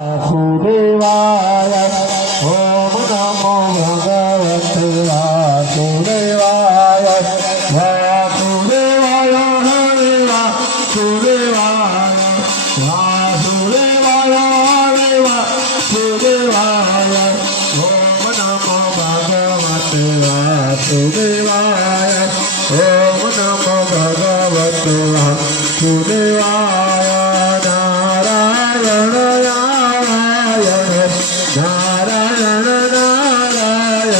वासुदेवाय ओम नमो भगवते वासुदेवाय वासुदेवाय हरे वासुदेवाय वासुदेवाय हरे वासुदेवाय ओम नमो भगवते वासुदेवाय ओम नमो भगवते वासुदेवाय नारायण नारायण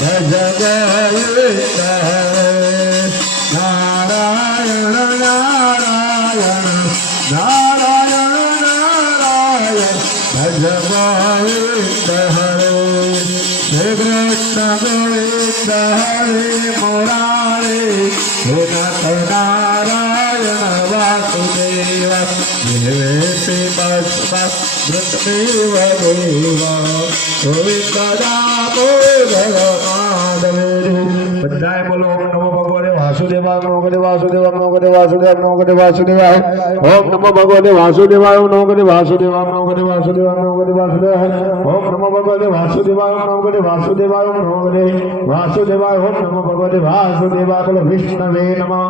भज गोविंद नारायण नारायण नारायण नारायण भज गोविंद हरे हे कृष्ण गोविंद हरे मुरारे हे नाथ नारायण वासुदेव देवे मृतमेव देवा गोविंद दामोदर माधव बधाए बोलो ओम नमो भगवते वासुदेवाय ओम नमो भगवते वासुदेवाय ओम नमो भगवते वासुदेवाय ओम नमो भगवते वासुदेवाय ओम नमो भगवते वासुदेवाय ओम नमो भगवते वासुदेवाय ओम नमो भगवते वासुदेवाय ओम नमो भगवते वासुदेवाय ओम नमो भगवते वासुदेवाय ओम नमो भगवते वासुदेवाय ओम नमो भगवते वासुदेवाय बोलो विष्णवे नमः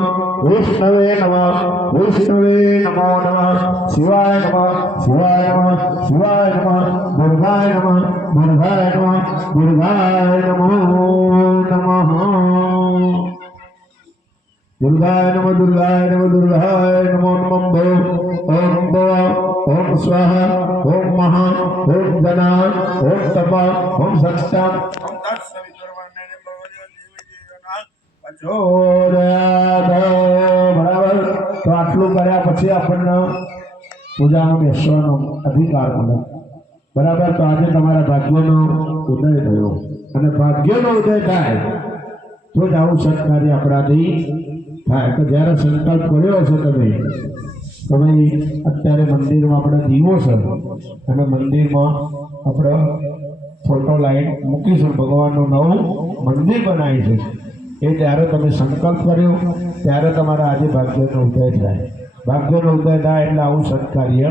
विष्णवे नमः विष्णवे नमो नमः शिवाय नमः शिवाय नमः शिवाय नमः दुर्गाय नमः दुर्गाय नमः दुर्गाय नमो नमः दुर्गाय नमः दुर्गाय नमः दुर्गाय नमो नमः ओम भव ओम स्वाहा ओम महा ओम जना ओम तप ओम सत्या ओम तत्सवितुर्वरेण्यं भर्गो बराबर तो आटलू कर्या पछी આપણને પૂજામાં બેસવાનો અધિકાર મળે બરાબર તો આજે તમારા ભાગ્યનો ઉદય થયો અને ભાગ્યનો ઉદય થાય તો જ આવું સત્કાર્ય આપણાથી થાય તો જ્યારે સંકલ્પ કર્યો છે તમે અત્યારે મંદિરમાં આપણે દીવો છે અને મંદિરમાં આપણે ફોટો લાઈન મૂકીશું ભગવાનનું નવું મંદિર બનાવીશું એ ત્યારે તમે સંકલ્પ કર્યો ત્યારે તમારા આજે ભાગ્યનો ઉદય થાય ભાગ્યનો ઉદય થાય એટલે આવું સત્કાર્ય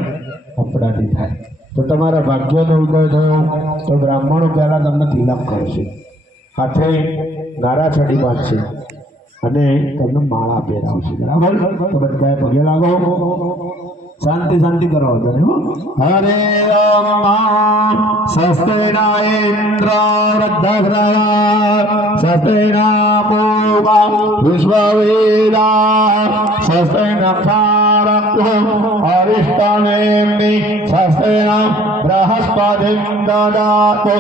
આપણાથી થાય તો તમારા ભાગ્યનો ઉદય થયો તો બ્રાહ્મણો પહેલાં તમને તિલક કરશે હાથે ગારા છડી બાંધશે અને તમને માળા પહેરાવશે બરાબર તો બધાએ પગે લાગો શાંતિ શાંતિ કરો હરે રામ સ્વસ્તિના ઇન્દ્ર વૃદ્ધગ્રવા સ્વસ્તિના પૂર્વા વિશ્વવેદા સ્વસ્તિના ક્ષારકો અરિષ્ટનેમિ સ્વસ્તિના બૃહસ્પતિં દદાતુ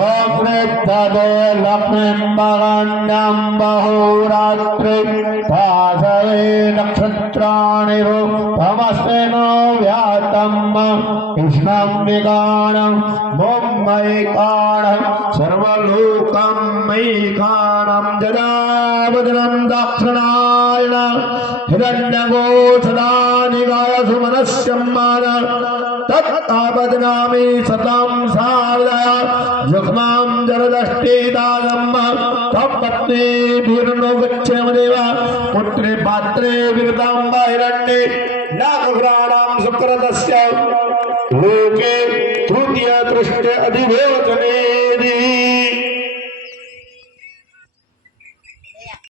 ઓમ કૃતદે લક્ષ્મીં ભગન્યં બહુરાત્રિ ભાસવે નક્ષત્રાણિ રૂપમસ્તેન व्यातम कृष्णं विगाणं मोमयिकाणं सर्वलोकं मयिकाणं जडावदनं दक्षिणायण हिरण्यगोचरानिगाय सुमनस्यम्मान तत्तावदनामि सतं सालया जग्मां जलदष्टिदागम् तपत्नीभिर्नो गच्छेम देवा पुत्रे पात्रे विरताम्बा हिरण्ये नागघ्राणां शुक्रदस्य लोके तृतीय दृष्टे अधिभोजनेदि